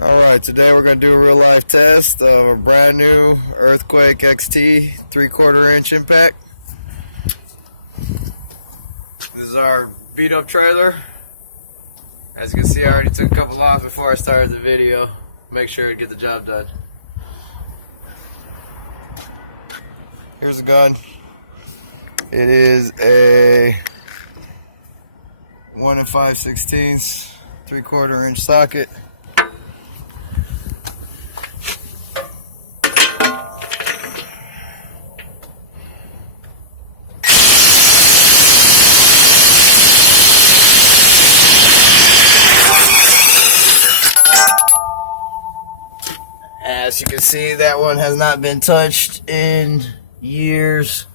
Alright, today we're going to do a real life test of a brand new Earthquake XT 3/4 inch impact. This is our beat up trailer. As you can see, I already took a couple off before I started the video. Make sure to get the job done. Here's the gun. It is a 1 5/16 3/4 inch socket. As you can see, that one has not been touched in years.